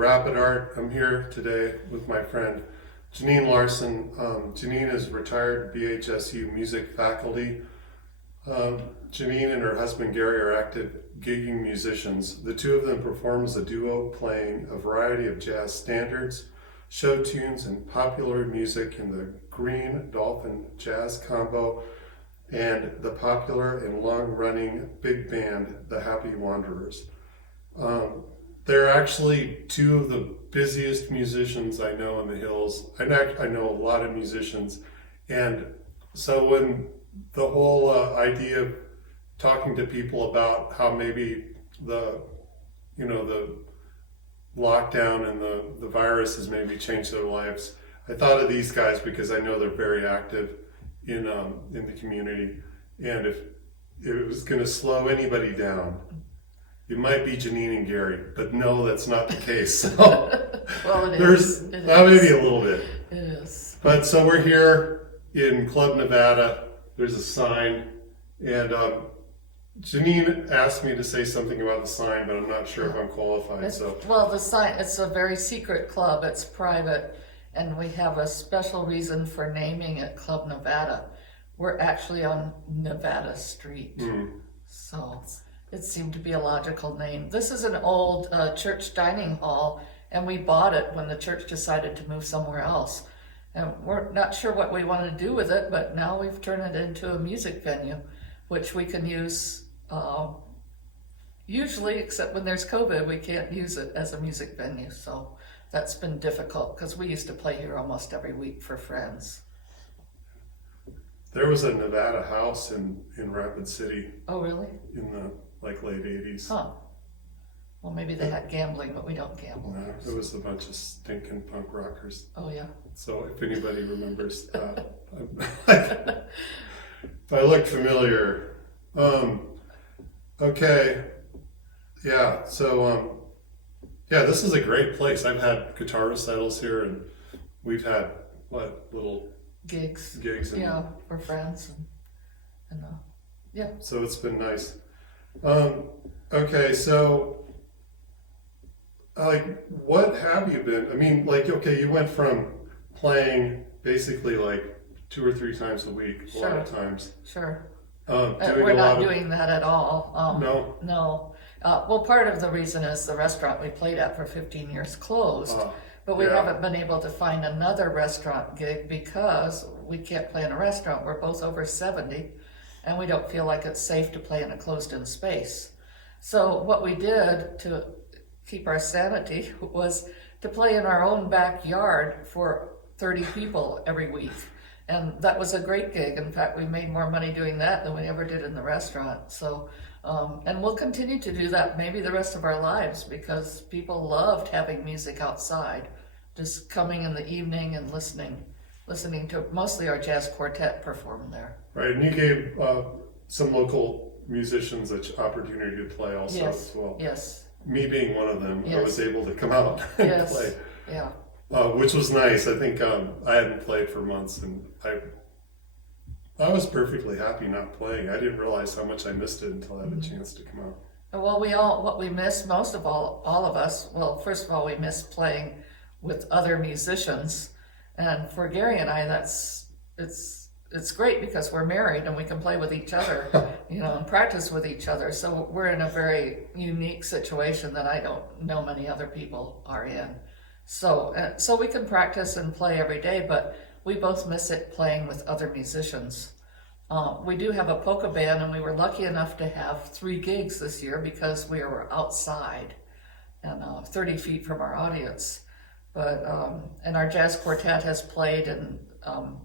Rapid Art. I'm here today with my friend Janeen Larsen. Janeen is retired BHSU music faculty. Janeen and her husband Gary are active gigging musicians. The two of them perform as a duo, playing a variety of jazz standards, show tunes, and popular music in the Green Dolphin Jazz Combo and the popular and long-running big band, the Happy Wanderers. They're actually two of the busiest musicians I know in the Hills. I know a lot of musicians, and so when the whole idea of talking to people about how maybe the lockdown and the virus has maybe changed their lives, I thought of these guys because I know they're very active in the community, and if it was going to slow anybody down, it might be Janeen and Gary, but no, that's not the case. So well, it is. Maybe a little bit. It is. But so we're here in Club Nevada. There's a sign, and Janeen asked me to say something about the sign, but I'm not sure if I'm qualified. Well, the sign, it's a very secret club. It's private, and we have a special reason for naming it Club Nevada. We're actually on Nevada Street, so it seemed to be a logical name. This is an old church dining hall, and we bought it when the church decided to move somewhere else. And we're not sure what we want to do with it, but now we've turned it into a music venue, which we can use usually, except when there's COVID, we can't use it as a music venue. So that's been difficult because we used to play here almost every week for friends. There was a Nevada house in Rapid City. Oh, really? In the late 80s. Huh. Well, maybe they had gambling, but we don't gamble. No, it was a bunch of stinking punk rockers. Oh, yeah. So if anybody remembers that, I look familiar. Okay. Yeah. So, this is a great place. I've had guitar recitals here, and we've had little gigs. And, yeah, for friends and yeah. So it's been nice. Okay, so what have you been? I mean, you went from playing basically 2 or 3 times a week, a lot of times. Sure. We're not doing that at all. No. No. Well, part of the reason is the restaurant we played at for 15 years closed. But we haven't been able to find another restaurant gig because we can't play in a restaurant. We're both over 70, and we don't feel like it's safe to play in a closed-in space. So what we did to keep our sanity was to play in our own backyard for 30 people every week. And that was a great gig. In fact, we made more money doing that than we ever did in the restaurant. So, and we'll continue to do that maybe the rest of our lives because people loved having music outside, just coming in the evening and listening to mostly our jazz quartet perform there. Right, and you gave some local musicians an opportunity to play also as well. Yes. Me being one of them, I was able to come out and play. Yeah. Which was nice. I think I hadn't played for months, and I was perfectly happy not playing. I didn't realize how much I missed it until I had a chance to come out. Well, what we miss most of all of us, well, first of all, we miss playing with other musicians. And for Gary and I, it's great because we're married and we can play with each other, and practice with each other. So we're in a very unique situation that I don't know many other people are in. So we can practice and play every day, but we both miss it playing with other musicians. We do have a polka band, and we were lucky enough to have 3 gigs this year because we were outside and 30 feet from our audience. But and our jazz quartet has played in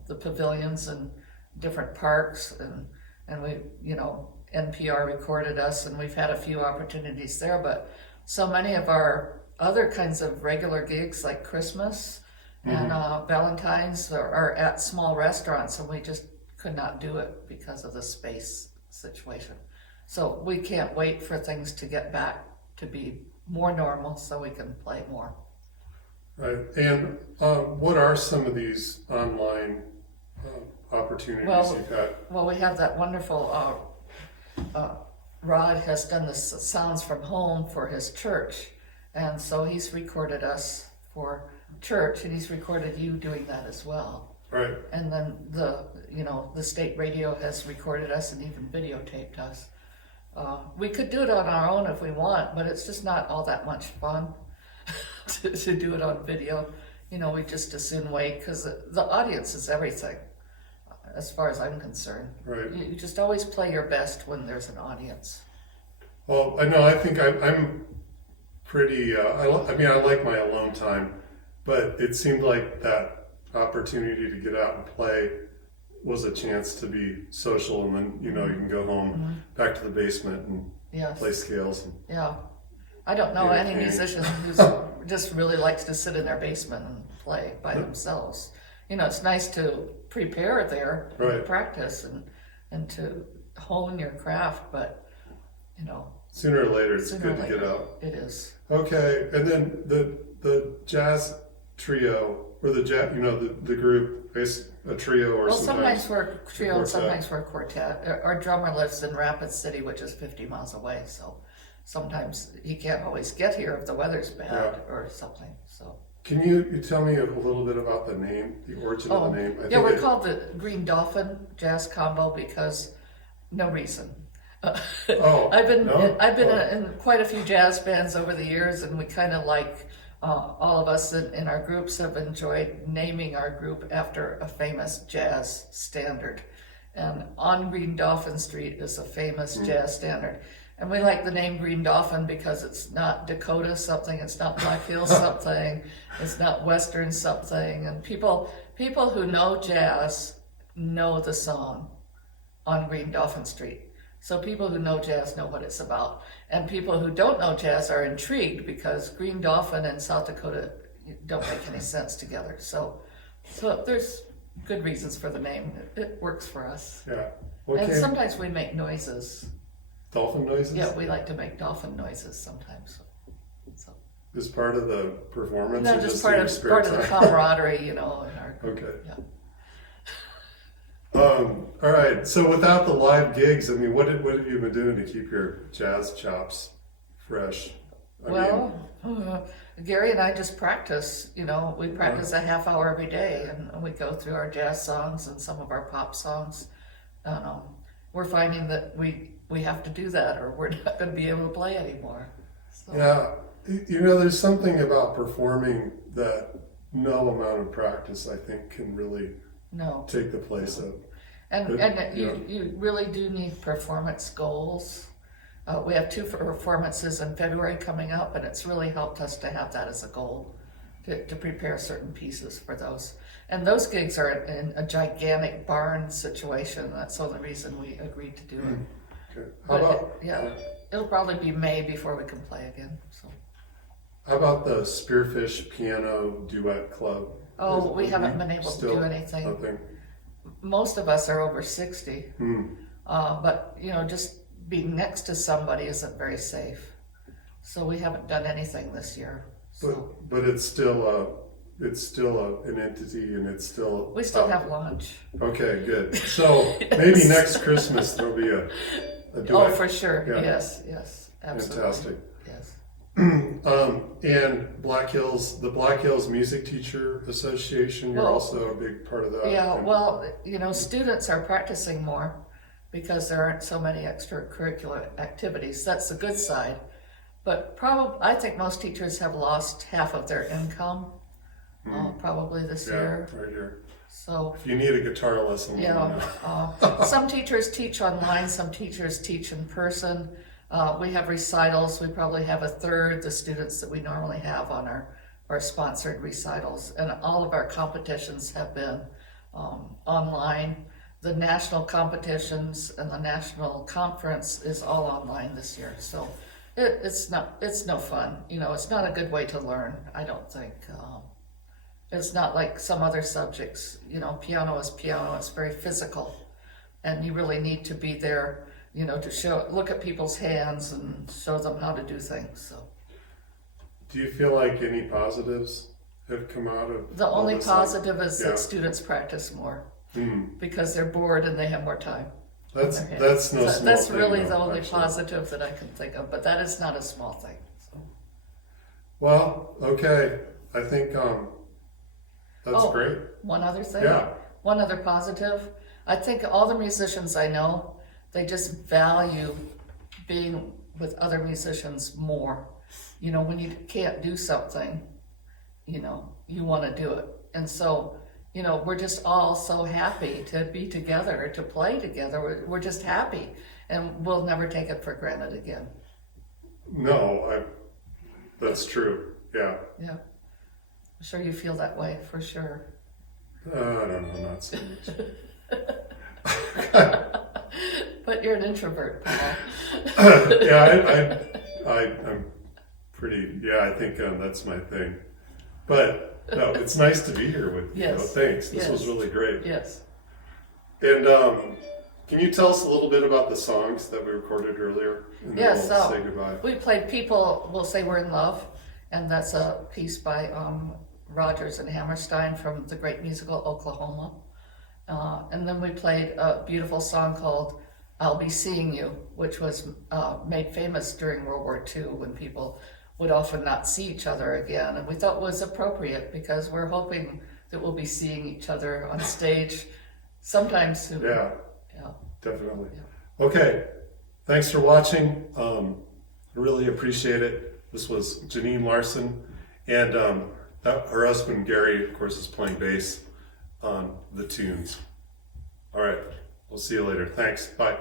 the pavilions and different parks, and we, NPR recorded us, and we've had a few opportunities there. But so many of our other kinds of regular gigs, like Christmas and Valentine's, are at small restaurants, and we just could not do it because of the space situation. So we can't wait for things to get back to be more normal so we can play more. Right. And what are some of these online opportunities you've had? Well, we have that wonderful Rod has done the sounds from home for his church, And so he's recorded us for church, and he's recorded you doing that as well. Right. And then the state radio has recorded us and even videotaped us. We could do it on our own if we want, but it's just not all that much fun to do it on video. We just as soon wait, because the audience is everything, as far as I'm concerned. Right. You just always play your best when there's an audience. Well, I know. I think I'm pretty. I like my alone time, but it seemed like that opportunity to get out and play was a chance to be social, and then you can go home back to the basement and Yes. play scales. And, Yeah. I don't know Yeah, any yeah. musician who just really likes to sit in their basement and play by themselves. It's nice to prepare there, Right. practice, and to hone your craft, but sooner or later, it's sooner or good to later, get out. it is. Okay, and then the jazz trio or the jazz, the group is a trio or Well, sometimes. sometimes we're a trio, and quartet. sometimes we're a quartet. Our drummer lives in Rapid City, which is 50 miles away, so sometimes he can't always get here if the weather's bad or something. So. Can you tell me a little bit about the name, the origin of the name? We're called the Green Dolphin Jazz Combo because no reason. I've been in quite a few jazz bands over the years, and we kind of like all of us in our groups have enjoyed naming our group after a famous jazz standard. And on Green Dolphin Street is a famous jazz standard. And we like the name Green Dolphin because it's not Dakota something, it's not Black Hills something, it's not Western something. And people who know jazz know the song on Green Dolphin Street. So people who know jazz know what it's about. And people who don't know jazz are intrigued because Green Dolphin and South Dakota don't make any sense together. So there's good reasons for the name. It works for us. Yeah. And sometimes we make noises. Dolphin noises? Yeah, we like to make dolphin noises sometimes. So. Is part of the performance? No, or just in your part spare of the time? camaraderie, in our group. Okay. Yeah. All right. So without the live gigs, what have you been doing to keep your jazz chops fresh? Gary and I just practice. We practice a half hour every day, and we go through our jazz songs and some of our pop songs. We're finding that we have to do that, or we're not going to be able to play anymore. So. Yeah. There's something about performing that no amount of practice, I think, can really take the place of. And you really do need performance goals. We have 2 performances in February coming up, and it's really helped us to have that as a goal, to prepare certain pieces for those. And those gigs are in a gigantic barn situation. That's the only reason we agreed to do it. Okay. But it'll probably be May before we can play again. So. How about the Spearfish Piano Duet Club? Oh, we haven't been able to do anything. Nothing. Most of us are over 60, but just being next to somebody isn't very safe. So we haven't done anything this year. So. But it's still an entity, and it's still. We still have lunch. Okay, good. So maybe next Christmas there'll be a duet. Oh, for sure. Yeah. Yes, absolutely. Fantastic. Yes. And the Black Hills Music Teacher Association, you're also a big part of that. Yeah, students are practicing more because there aren't so many extracurricular activities. That's the good side. But I think most teachers have lost half of their income, probably this year. Right here. So if you need a guitar lesson, some teachers teach online, some teachers teach in person. We have recitals. We probably have a third the students that we normally have on our sponsored recitals. And all of our competitions have been online. The national competitions and the national conference is all online this year. So it's no fun. It's not a good way to learn, I don't think. It's not like some other subjects. Piano is piano. It's very physical. And you really need to be there, to look at people's hands and show them how to do things. So. Do you feel like any positives have come out of the only positive is that students practice more because they're bored and they have more time. That's no small That's thing, really though, the only actually. positive that I can think of, but that is not a small thing. So. Well, okay. I think that's Oh, great. one other thing. Yeah. One other positive. I think all the musicians I know, they just value being with other musicians more. You know, when you can't do something, you know, you want to do it. And so, you know, we're just all so happy to be together, to play together. We're just happy, and we'll never take it for granted again. No, that's true. Yeah. Yeah. I'm sure you feel that way for sure. I don't know, not so much. But you're an introvert, Paul. Yeah, I'm pretty, yeah, I think that's my thing. But no, it's nice to be here with you. Yes. Thanks. This Yes. was really great. Yes. And can you tell us a little bit about the songs that we recorded earlier? And then Yes, we'll so say goodbye. we played People Will Say We're in Love, and that's a piece by Rodgers and Hammerstein from the great musical Oklahoma. And then we played a beautiful song called I'll Be Seeing You, which was made famous during World War II when people would often not see each other again. And we thought it was appropriate because we're hoping that we'll be seeing each other on stage sometime soon. Yeah, Yeah. definitely. Yeah. Okay, thanks for watching. I really appreciate it. This was Janeen Larsen, and her husband Gary, of course, is playing bass on the tunes. All right, we'll see you later. Thanks. Bye.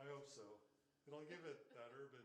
I hope so. It'll give it that urban